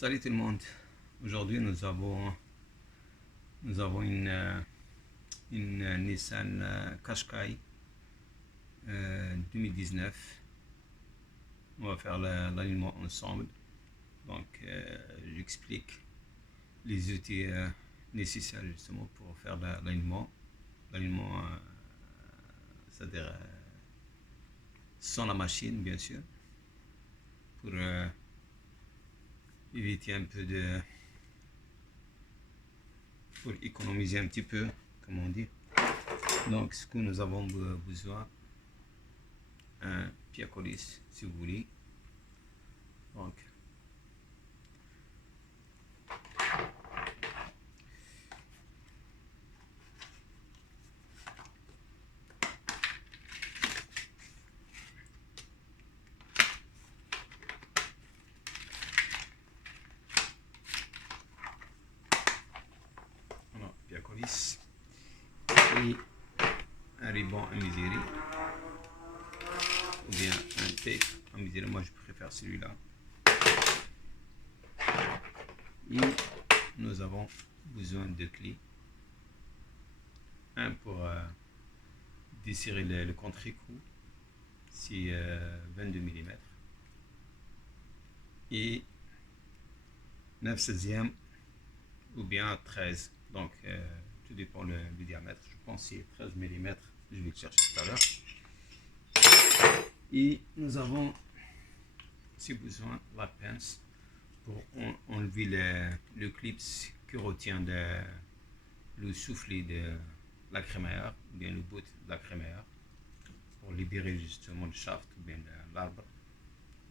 Salut tout le monde. Aujourd'hui, nous avons une Nissan Qashqai 2019. On va faire l'alignement ensemble. Donc, j'explique les outils nécessaires justement pour faire l'alignement. L'alignement, c'est-à-dire sans la machine, bien sûr, pour éviter un peu pour économiser un petit peu, comme on dit. Donc, ce que nous avons besoin, un pied à colis, si vous voulez. Donc, voilà, pied à colis et un ruban à mesurer ou bien un tape à mesurer. Moi, je préfère celui-là. Et nous avons besoin de clés, un pour desserrer le contre-écrou, c'est 22 mm, et 9/16 ou bien 13, donc tout dépend le diamètre. Je pense que c'est 13 mm, je vais le chercher tout à l'heure. Et nous avons aussi besoin de la pince pour enlever le clip qui retient le soufflet de la crémaillère, ou bien le bout de la crémaillère, pour libérer justement le shaft ou bien l'arbre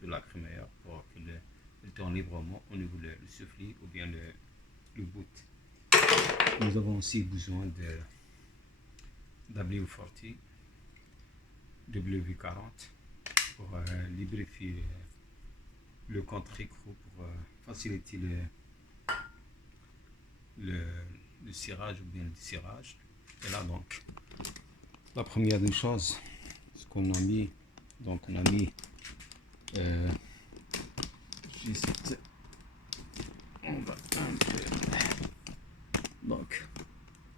de la crémaillère pour qu'il tourne librement au niveau du soufflet ou bien le bout. Nous avons aussi besoin de W40, W40 pour lubrifier le contre-écrou, pour faciliter le cirage ou bien le cirage. Et là, donc, la première des choses, ce qu'on a mis, donc on a mis juste, on va un peu, donc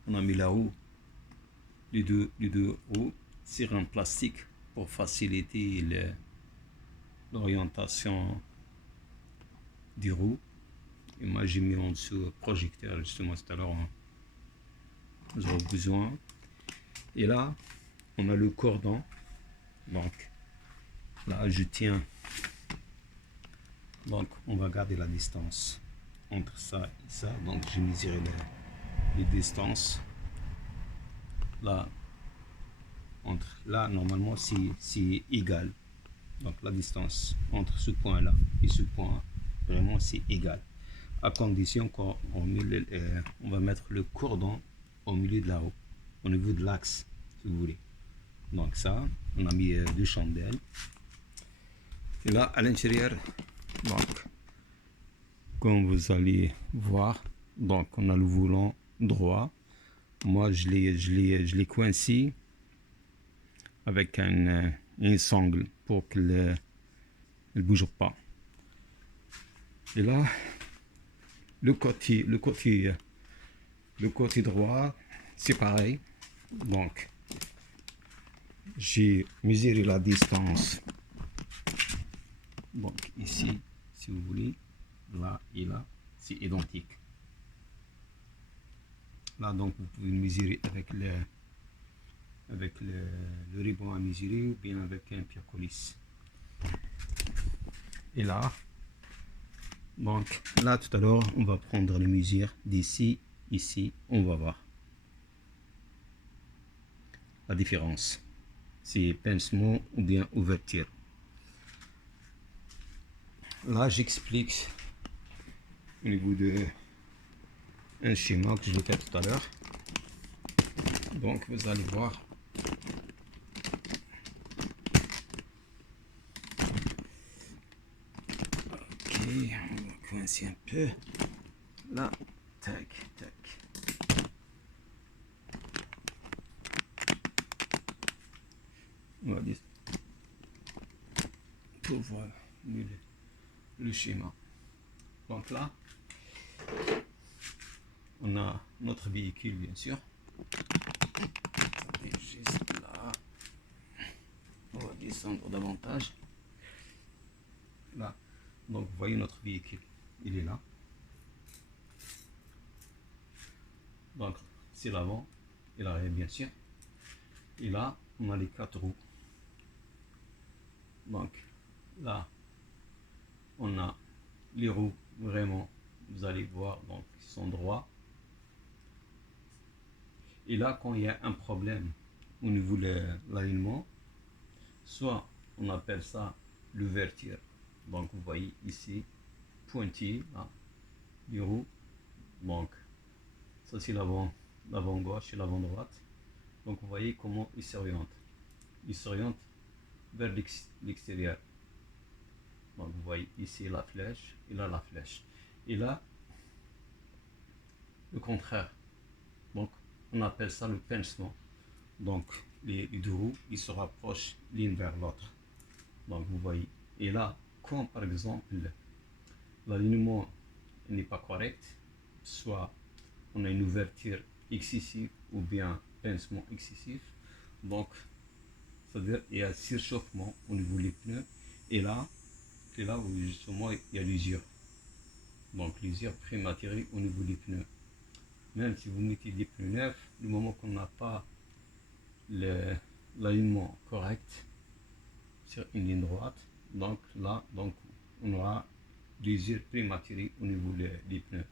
on a mis là-haut les deux hauts sur un plastique pour faciliter l'orientation du roue. Et moi j'ai mis en dessous projecteur, justement tout à l'heure nous avons besoin. Et là on a le cordon, donc là je tiens, donc on va garder la distance entre ça et ça, donc j'ai mesuré les distances là, entre là normalement c'est égal, donc la distance entre ce point là et ce point vraiment c'est égal, à condition qu'on on va mettre le cordon au milieu de là-haut, au niveau de l'axe, si vous voulez. Donc ça, on a mis deux chandelles. Et là, à l'intérieur, donc, comme vous allez voir, donc on a le volant droit. Moi, je l'ai coincé avec une sangle pour qu'il ne bouge pas. Et là, le côté droit, c'est pareil. Donc, j'ai mesuré la distance. Donc ici, si vous voulez, là et là, c'est identique. Là, donc, vous pouvez mesurer avec le ruban à mesurer ou bien avec un pied à colis. Et là, donc là tout à l'heure, on va prendre les mesures d'ici, ici, on va voir la différence. C'est pincement ou bien ouverture. Là, j'explique au niveau de un schéma que je vais faire tout à l'heure. Donc, vous allez voir. Ok, on va coincer un peu. Là, tac, tac. On va dire pour voir le schéma. Donc là, on a notre véhicule, bien sûr. Et juste là, on va descendre davantage. Là, donc vous voyez notre véhicule, il est là. Donc c'est l'avant et l'arrière, bien sûr. Et là, on a les 4 roues. Donc là, on a les roues, vraiment, vous allez voir, donc ils sont droits. Et là, quand il y a un problème au niveau de l'alignement, soit on appelle ça l'ouverture. Donc vous voyez ici, pointillé, là, les roues. Donc ça c'est l'avant gauche et l'avant droite. Donc vous voyez comment il s'oriente. Il s'oriente vers l'extérieur. Donc vous voyez ici la flèche et là la flèche. Et là, le contraire. Donc on appelle ça le pincement. Donc les deux roues, ils se rapprochent l'une vers l'autre. Donc vous voyez. Et là, quand par exemple l'alignement n'est pas correct, soit on a une ouverture excessive ou bien pincement excessif, donc c'est-à-dire il y a surchauffement au niveau des pneus, et là c'est là où justement il y a l'usure. Donc l'usure prématurée au niveau des pneus. Même si vous mettez des pneus neufs, du moment qu'on n'a pas l'alignement correct sur une ligne droite, donc là donc on aura l'usure prématurée au niveau des pneus.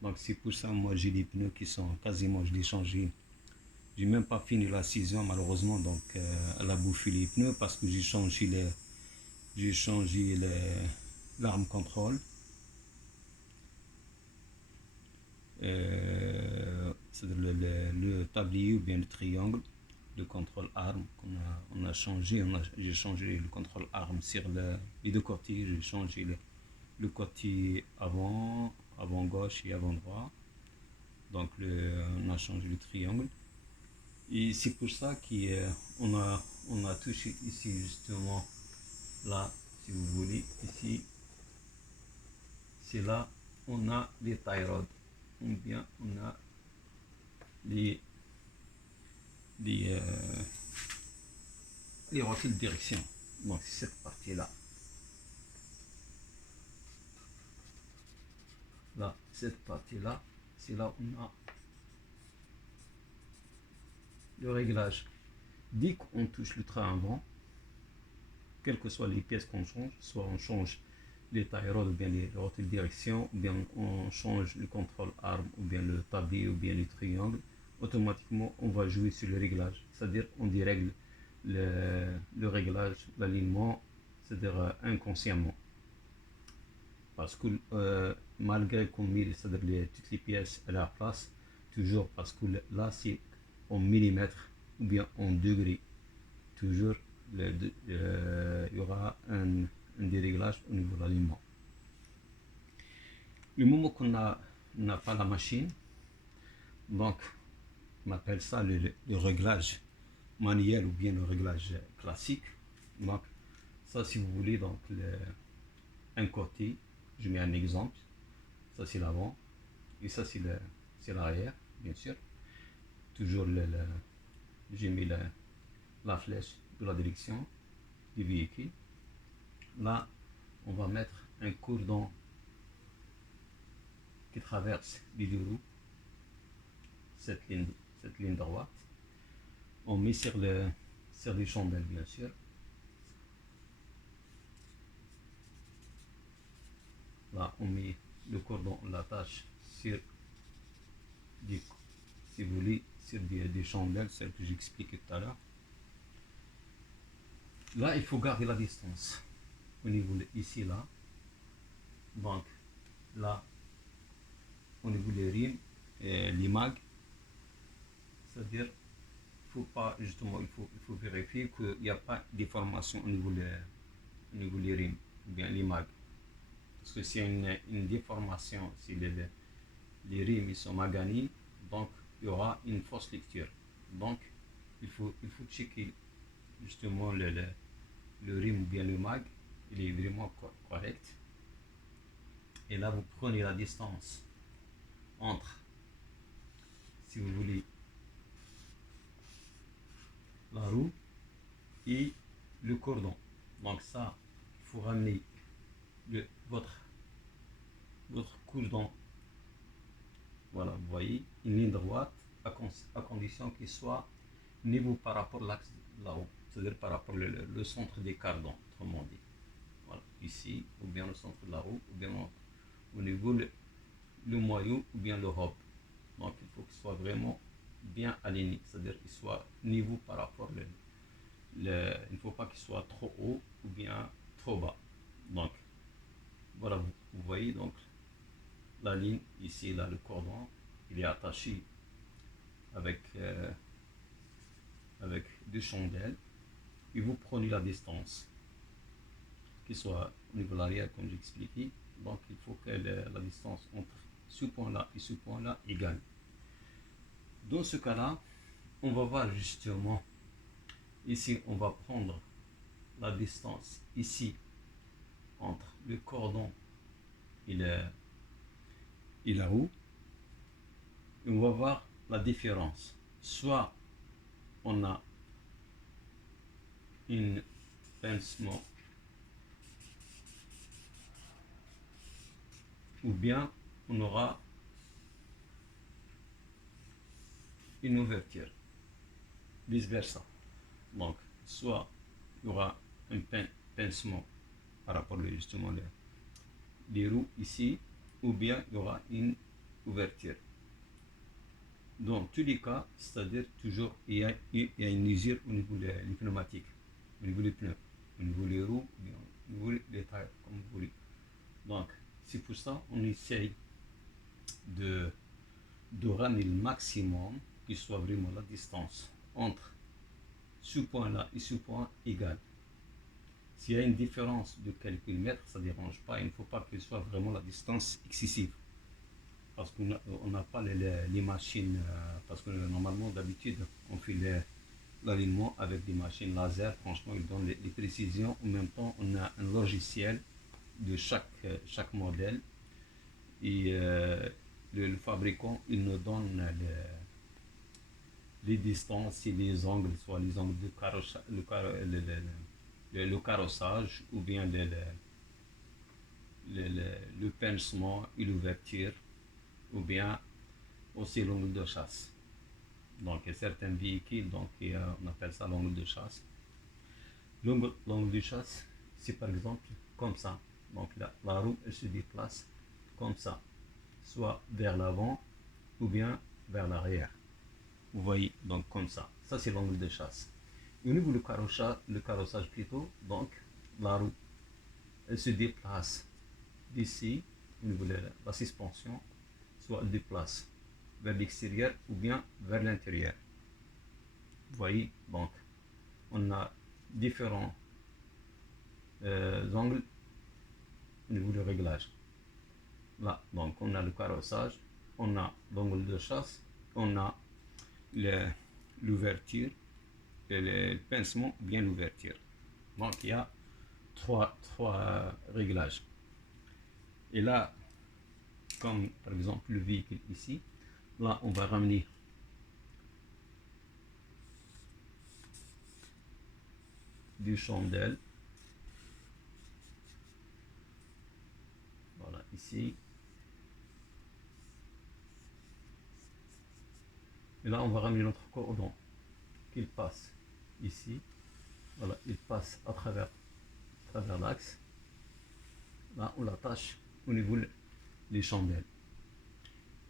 Donc c'est pour ça moi j'ai des pneus qui sont quasiment, je l'ai changé. J'ai même pas fini la saison malheureusement, donc elle a bouffé les pneus parce que j'ai changé l'arme contrôle. C'est-à-dire le tablier ou bien le triangle de contrôle arme qu'on a changé. J'ai changé le contrôle arme sur les deux côtés. J'ai changé le côté avant gauche et avant droit. Donc on a changé le triangle. Et c'est pour ça qu'on a touché ici justement, là, si vous voulez, ici, c'est là, on a les tie rods, ou bien on a les, les, euh, les rotules de direction. Donc c'est cette partie-là. Là, cette partie-là, c'est là où on a le réglage. Dès qu'on touche le train avant, quelles que soient les pièces qu'on change, soit on change les tie rods ou bien les rotules de direction, ou bien on change le contrôle arme, ou bien le tablier, ou bien le triangle, automatiquement on va jouer sur le réglage. C'est-à-dire on dérègle le réglage, l'alignement, c'est-à-dire inconsciemment. Parce que malgré qu'on met toutes les pièces à leur place, toujours parce que là c'est en millimètres ou bien en degrés, toujours il y aura un déréglage au niveau de l'alignement. Le moment qu'on n'a pas la machine, donc on appelle ça le réglage manuel ou bien le réglage classique. Donc ça, si vous voulez, donc un côté, je mets un exemple, ça c'est l'avant et ça c'est l'arrière, bien sûr. Toujours j'ai mis la flèche de la direction du véhicule. Là, on va mettre un cordon qui traverse les deux roues, cette ligne droite. On met sur les chandelles, bien sûr. Là, on met le cordon, on l'attache sur si vous voulez, sur des chandelles, celles que j'expliquais tout à l'heure. Là, il faut garder la distance au niveau ici, là. Donc, là, au niveau des rimes, les mags, c'est-à-dire, faut pas, justement, il faut vérifier qu'il n'y a pas de déformation au niveau des rimes, ou bien les mags. Parce que s'il y a une déformation, si les rimes ils sont maganés, donc il y aura une fausse lecture. Donc, il faut checker justement le rime ou bien le mag, il est vraiment correct. Et là, vous prenez la distance entre, si vous voulez, la roue et le cordon. Donc ça, il faut ramener votre cordon. Voilà, vous voyez, une ligne droite à condition qu'il soit niveau par rapport à l'axe de la roue, c'est-à-dire par rapport le centre des cardans, autrement dit. Voilà, ici, ou bien le centre de la roue, ou bien au niveau le moyeu, ou bien le hub. Donc il faut qu'il soit vraiment bien aligné, c'est-à-dire qu'il soit niveau par rapport il ne faut pas qu'il soit trop haut ou bien trop bas. Donc voilà, vous voyez donc la ligne ici, là, le cordon, il est attaché avec deux chandelles et vous prenez la distance qui soit au niveau de l'arrière comme j'ai expliqué. Donc il faut que la distance entre ce point là et ce point là égale. Dans ce cas là, on va voir justement ici, on va prendre la distance ici entre le cordon et la roue, et on va voir la différence. Soit on a une pincement, ou bien on aura une ouverture, vice versa. Donc soit il y aura un pincement par rapport justement les roues ici, ou bien il y aura une ouverture. Dans tous les cas, c'est-à-dire toujours il y a une usure au niveau des pneumatiques, au niveau des pneus, au niveau des roues, au niveau des tailles, comme vous voulez. Donc c'est pour ça on essaye de ramener le maximum qui soit vraiment la distance entre ce point-là et ce point égal. S'il y a une différence de quelques mètres, ça ne dérange pas. Il ne faut pas que ce soit vraiment la distance excessive. Parce qu'on n'a pas les machines, parce que normalement, d'habitude, on fait l'alignement avec des machines laser. Franchement, ils donnent les précisions. En même temps, on a un logiciel de chaque modèle. Et le fabricant, il nous donne les distances et les angles, soit les angles de le carrossage ou bien le pincement et l'ouverture, ou bien aussi l'angle de chasse. Donc, il y a certains véhicules, donc on appelle ça l'angle de chasse. L'angle de chasse, c'est par exemple comme ça. Donc, la roue, elle se déplace comme ça, soit vers l'avant ou bien vers l'arrière. Vous voyez, donc comme ça. Ça, c'est l'angle de chasse. Et au niveau du carrossage plutôt, donc la roue, elle se déplace d'ici, au niveau de la suspension, soit elle déplace vers l'extérieur ou bien vers l'intérieur. Vous voyez, donc on a différents angles au niveau du réglage. Là, donc on a le carrossage, on a l'angle de chasse, on a l'ouverture, le pincement ou bien l'ouverture. Donc il y a trois réglages. Et là, comme par exemple le véhicule ici, là on va ramener des chandelles. Voilà, ici. Et là on va ramener notre cordon qu'il passe ici. Voilà, il passe à travers l'axe. Là on l'attache au niveau des chandelles.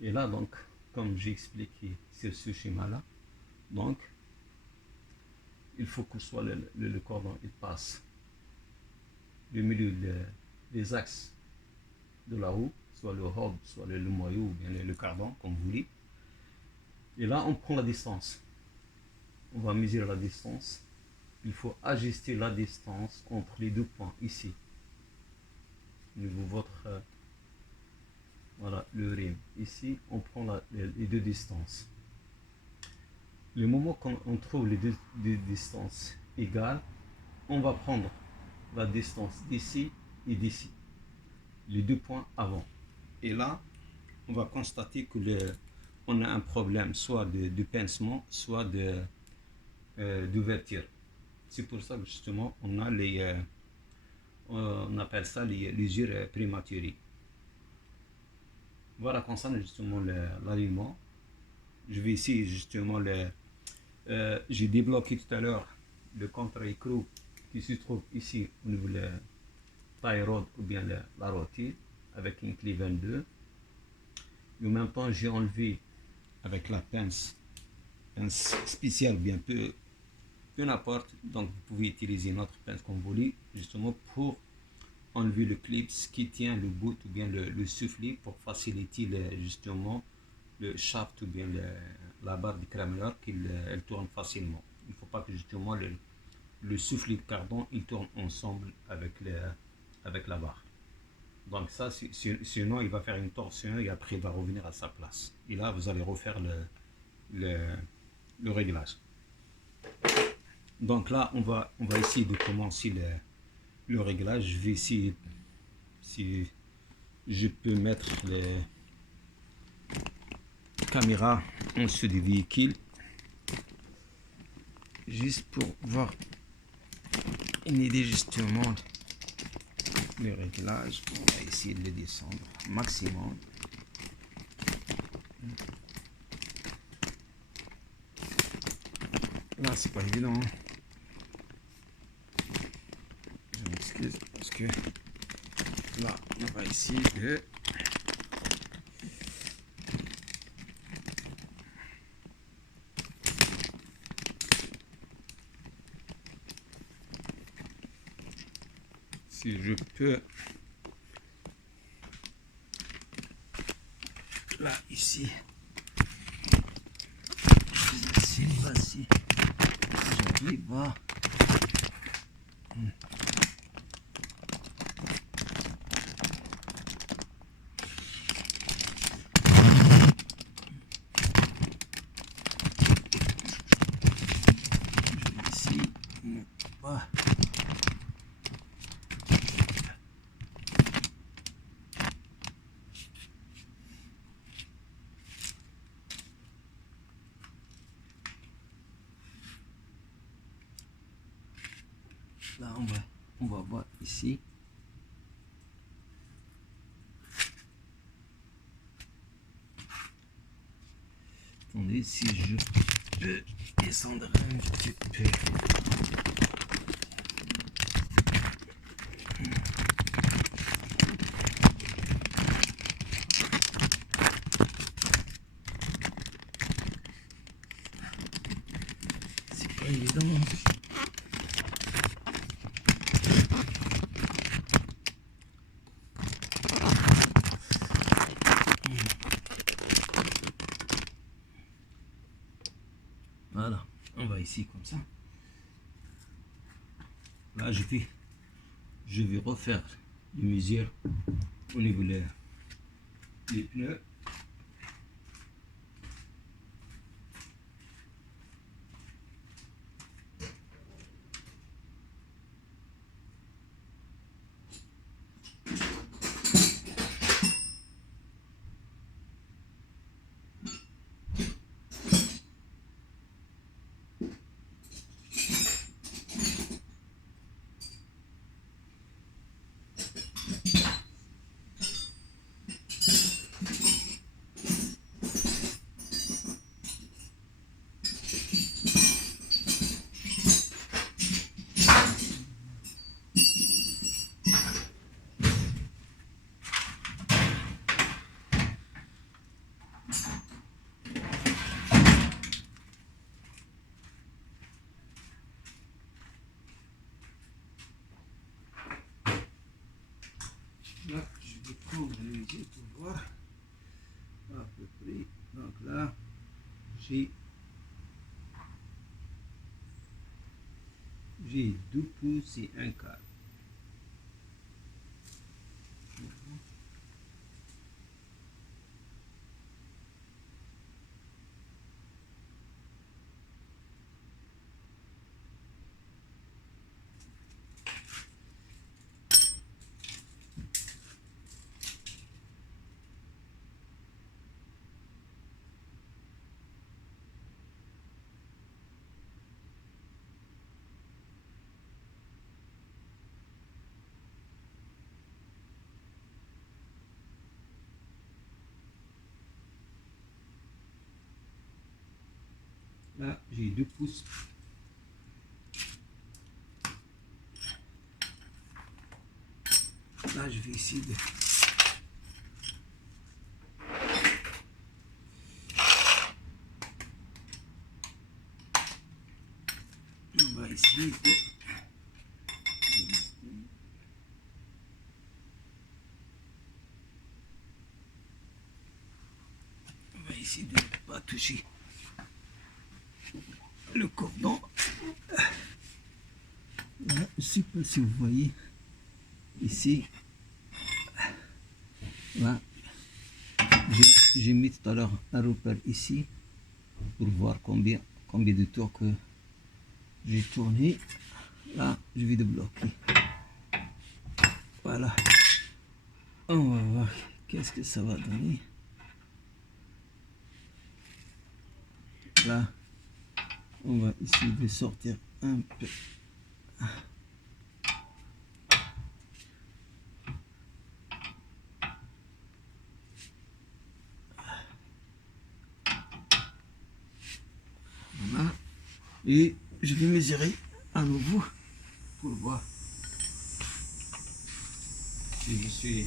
Et là donc, comme j'ai expliqué sur ce schéma là, donc il faut que soit le cordon il passe du milieu des axes de la roue, soit le hub, soit le moyeu ou bien le cardon, comme vous voulez. Et là, on prend la distance. On va mesurer la distance. Il faut ajuster la distance entre les deux points ici. Au niveau de votre voilà, le rim. Ici, on prend les deux distances. Le moment qu'on trouve les deux distances égales, on va prendre la distance d'ici et d'ici. les 2 points avant. Et là, on va constater que on a un problème soit de pincement, soit d'ouverture. C'est pour ça que justement, on a on appelle ça les usures prématurées. Voilà, concernant justement l'alignement, je vais ici justement j'ai débloqué tout à l'heure le contre-écrou qui se trouve ici au niveau de la tie rod ou bien la rotille avec une clé 22. Et en même temps, j'ai enlevé avec la pince spéciale, bien peu n'importe. Donc, vous pouvez utiliser notre pince comme vous voulez, justement pour enlever le clip qui tient le bout ou bien le soufflet pour faciliter justement le shaft ou bien la barre du crémeur qu'elle tourne facilement. Il ne faut pas que justement le soufflet de carbone il tourne ensemble avec la barre. Donc ça, sinon il va faire une torsion et après il va revenir à sa place. Et là, vous allez refaire le réglage. Donc là, on va essayer de commencer le réglage. Je vais essayer si je peux mettre les caméras en dessous du véhicule. Juste pour voir une idée justement le réglage. On va essayer de le descendre maximum. Là, c'est pas évident. Je m'excuse parce que là, on va essayer de si je peux là ici je sais pas si j'arrive à ici pas là on va voir ici. Attendez, si je peux descendre un petit peu. C'est pas évident. Voilà, on va ici comme ça. Là, je vais refaire les mesures au niveau des pneus. Là, je vais prendre les yeux pour voir à peu près. Donc là, j'ai 2 pouces et un quart. Là, j'ai 2 pouces. Là, je vais essayer de... On va essayer de... On va essayer de ne pas toucher le cordon. Là, je ne sais pas si vous voyez ici. Là, j'ai mis tout à l'heure un repère ici pour voir combien de tours que j'ai tourné. Là, je vais débloquer. Voilà. On va voir qu'est-ce que ça va donner. Là, on va essayer de sortir un peu. Voilà. Et je vais mesurer à nouveau pour voir si je suis...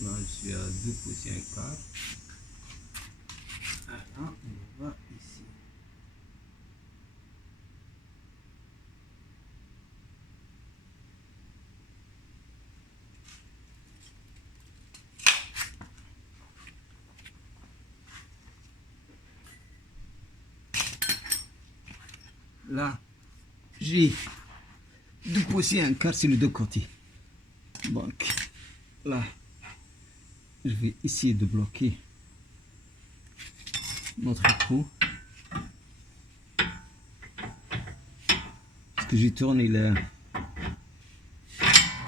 Là, je suis à 2 pouces et un quart. Voilà, on va ici. Là, j'ai 2 pouces et un quart sur les deux côtés. Donc, là, je vais essayer de bloquer notre trou. Parce que j'ai tourné le,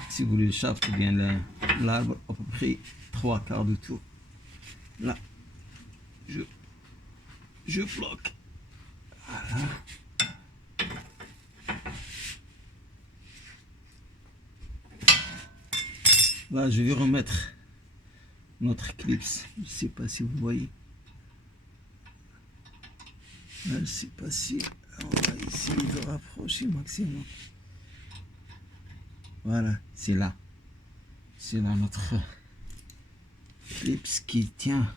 si vous voulez, le shaft ou bien l'arbre à peu près 3/4 de tour. Là, je bloque. Voilà. Là, je vais remettre notre clips. Je ne sais pas si vous voyez. Là, je ne sais pas si on va essayer de rapprocher le maximum. Voilà, c'est là. C'est là notre clips qui tient.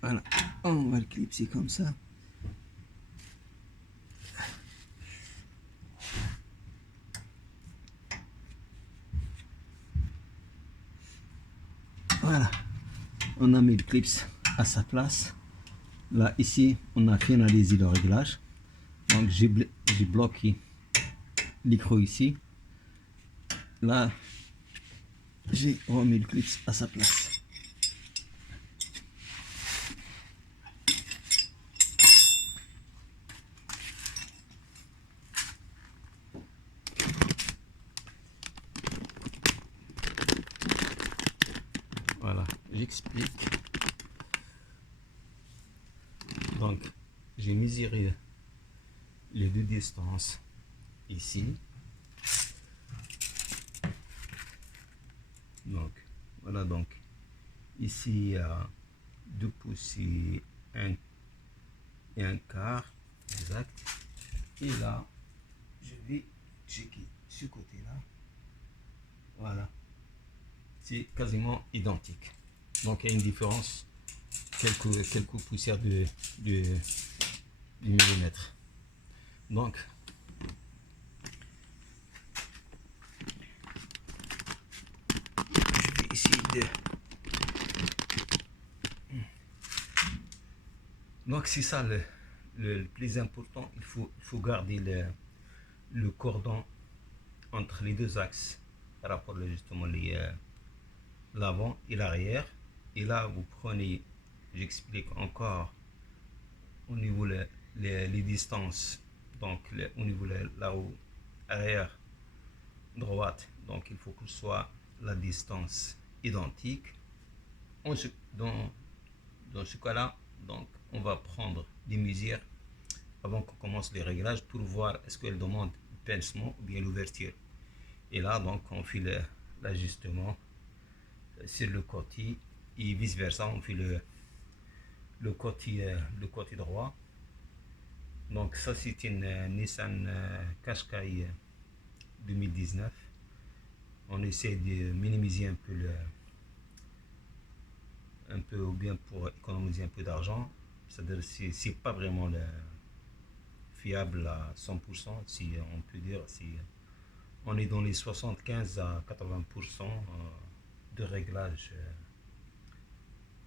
Voilà, on va le clipser comme ça. Voilà, on a mis le clips à sa place. Là, ici, on a finalisé le réglage. Donc, j'ai bloqué l'écrou ici. Là, j'ai remis le clips à sa place. Voilà, j'explique. Donc, j'ai mesuré les 2 distances ici. Donc, voilà, donc, ici, il y a 2 pouces et un quart, exact. Et là, je vais checker ce côté-là. Voilà. C'est quasiment identique. Donc, il y a une différence, quelques poussières de millimètre. Donc, je vais essayer de... Donc, c'est ça le plus important. Il faut garder le cordon entre les 2 axes par rapport justement l'avant et l'arrière. Et là, vous prenez, j'explique encore, au niveau les distances, donc au niveau là où arrière droite, donc il faut que ce soit la distance identique. Dans ce cas-là, donc on va prendre des mesures avant qu'on commence les réglages pour voir est-ce qu'elle demande pincement ou bien l'ouverture. Et là, donc, on fait l'ajustement sur le côté et vice versa, on fait le côté droit. Donc ça, c'est une Nissan Qashqai 2019. On essaie de minimiser un peu ou bien pour économiser un peu d'argent. C'est-à-dire que c'est pas vraiment fiable à 100%, si on peut dire. Si on est dans les 75 à 80% de réglage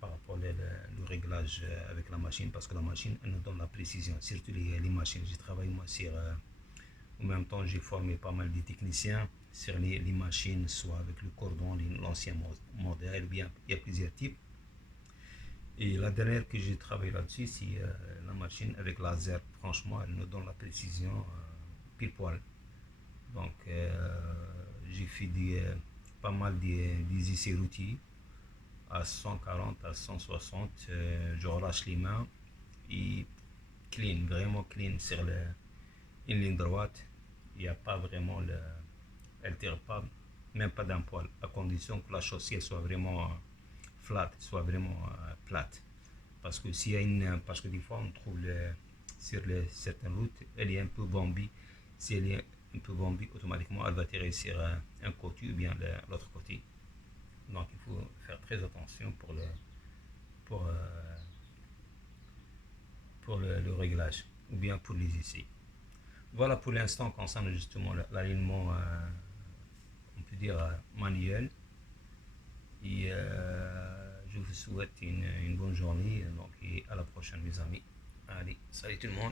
par rapport au réglage avec la machine, parce que la machine elle nous donne la précision, surtout les machines. Je travaille moi sur, en même temps j'ai formé pas mal de techniciens sur les machines, soit avec le cordon, l'ancien modèle, ou bien il y a plusieurs types. Et la dernière que j'ai travaillé là-dessus, c'est la machine avec laser. Franchement, elle nous donne la précision pile poil. Donc, j'ai fait pas mal des essais routiers à 140, à 160. Je relâche les mains et clean, vraiment clean sur une ligne droite. Il n'y a pas vraiment elle ne tire pas, même pas d'un poil, à condition que la chaussée soit vraiment flat, soit vraiment plate. Parce que s'il y a parce que des fois on trouve sur certaines routes, elle est un peu bombée. Si elle est un peu bombée, automatiquement elle va tirer sur un côté ou bien l'autre côté. Donc il faut faire très attention pour, euh, pour le réglage ou bien pour les essais. Voilà pour l'instant concernant justement l'alignement, on peut dire manuel. Et je vous souhaite une bonne journée donc, et à la prochaine mes amis. Allez, salut tout le monde.